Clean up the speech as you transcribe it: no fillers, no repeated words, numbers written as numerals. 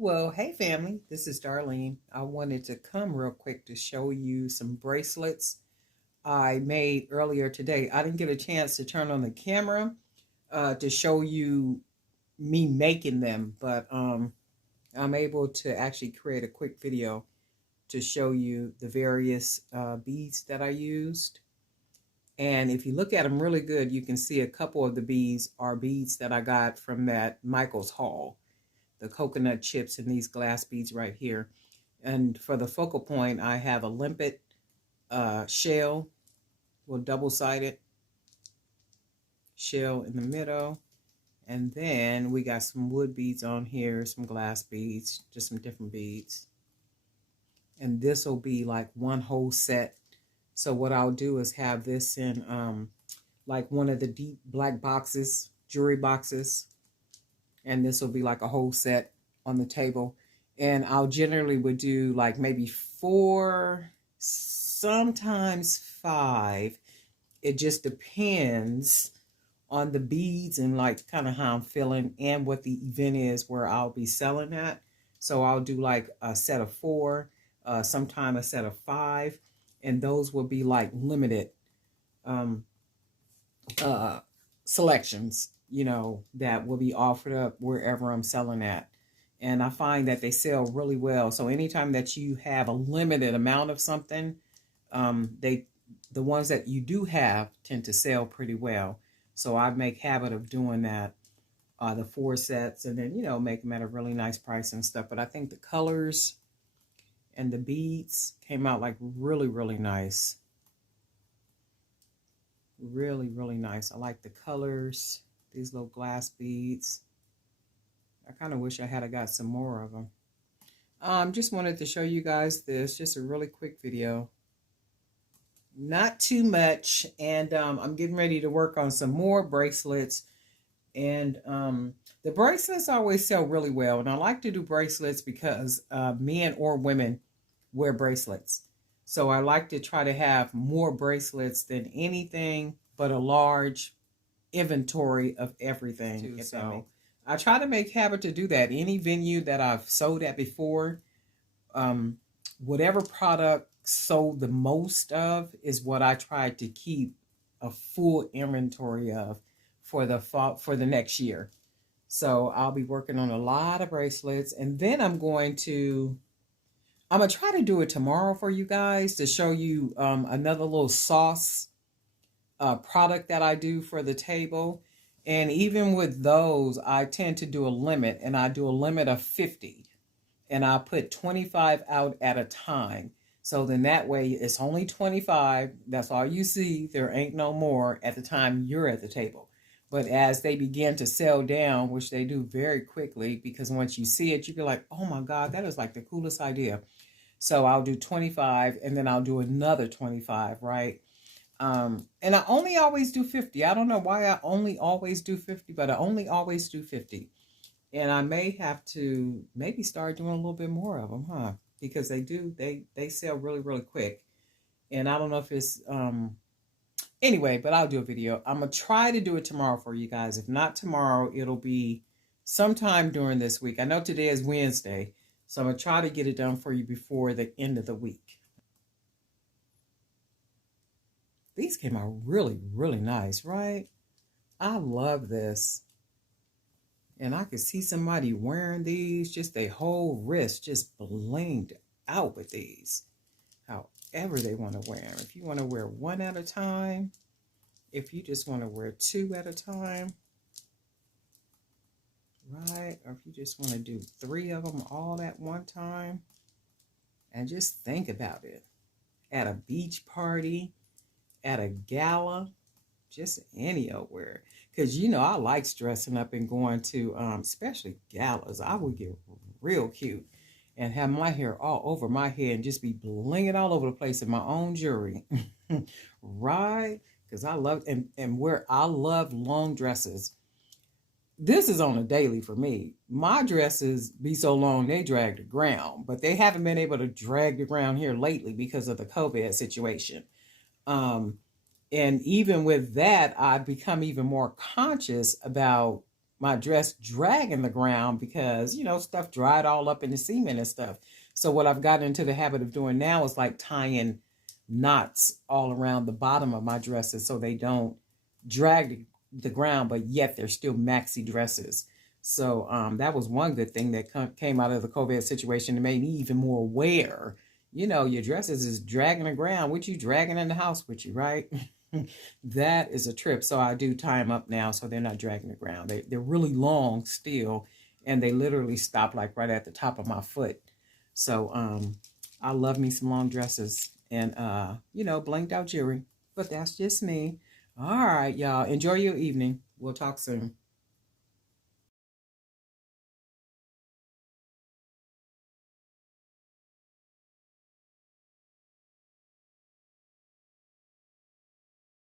Well, hey family, this is Darlene. I wanted to come real quick to show you some bracelets I made earlier today. I didn't get a chance to turn on the camera to show you me making them, but I'm able to actually create a quick video to show you the various beads that I used. And if you look at them really good, you can see a couple of the beads are beads that I got from that Michael's haul. The coconut chips and these glass beads right here. And for the focal point, I have a limpet shell, well, double-sided shell in the middle. And then we got some wood beads on here, some glass beads, just some different beads. And this will be like one whole set. So what I'll do is have this in like one of the deep black boxes, jewelry boxes. And this will be like a whole set on the table. And I'll generally would do like maybe 4, sometimes 5. It just depends on the beads and like kind of how I'm feeling and what the event is where I'll be selling at. So I'll do like a set of 4, sometime a set of 5, and those will be like limited selections, you know, that will be offered up wherever I'm selling at. And I find that they sell really well. So anytime that you have a limited amount of something, the ones that you do have tend to sell pretty well. So I make habit of doing that, the 4 sets, and then, you know, make them at a really nice price and stuff. But I think the colors and the beads came out like really, really nice. Really, really nice. I like the colors, these little glass beads. I kind of wish I had got some more of them. Just wanted to show you guys this, just a really quick video. Not too much, and I'm getting ready to work on some more bracelets. And the bracelets always sell really well, and I like to do bracelets because men or women wear bracelets. So I like to try to have more bracelets than anything, but a large inventory of everything too. So I try to make habit to do that. Any venue that I've sold at before, whatever product sold the most of is what I try to keep a full inventory of for the next year. So I'll be working on a lot of bracelets, and then I'm gonna try to do it tomorrow for you guys to show you another little sauce product that I do for the table. And even with those, I tend to do a limit, and I do a limit of 50. And I put 25 out at a time. So then that way it's only 25. That's all you see. There ain't no more at the time you're at the table. But as they begin to sell down, which they do very quickly, because once you see it, you be like, oh my God, that is like the coolest idea. So I'll do 25, and then I'll do another 25, right? And I only always do 50. I don't know why I only always do 50, but I only always do 50. And I may have to maybe start doing a little bit more of them, huh? Because they sell really, really quick. And I don't know if it's, anyway, but I'll do a video. I'm going to try to do it tomorrow for you guys. If not tomorrow, it'll be sometime during this week. I know today is Wednesday, so I'm going to try to get it done for you before the end of the week. These came out really, really nice, right? I love this. And I could see somebody wearing these, just their whole wrist just blinged out with these. However they want to wear them. If you want to wear 1 at a time, if you just want to wear 2 at a time, right? Or if you just want to do 3 of them all at one time. And just think about it. At a beach party, at a gala, just anywhere. Because, you know, I like dressing up and going to, especially galas. I would get real cute and have my hair all over my head and just be blinging all over the place in my own jewelry. Right? Because I love, I love long dresses. This is on a daily for me. My dresses be so long, they drag the ground. But they haven't been able to drag the ground here lately because of the COVID situation. And even with that, I've become even more conscious about my dress dragging the ground because, you know, stuff dried all up in the cement and stuff. So what I've gotten into the habit of doing now is like tying knots all around the bottom of my dresses so they don't drag the ground, but yet they're still maxi dresses. So that was one good thing that came out of the COVID situation and made me even more aware. You know, your dresses is dragging the ground. What you dragging in the house with you, right? That is a trip. So I do tie them up now so they're not dragging the ground. They're really long still, and they literally stop like right at the top of my foot. So I love me some long dresses and, you know, blanked out jewelry. But that's just me. All right, y'all. Enjoy your evening. We'll talk soon.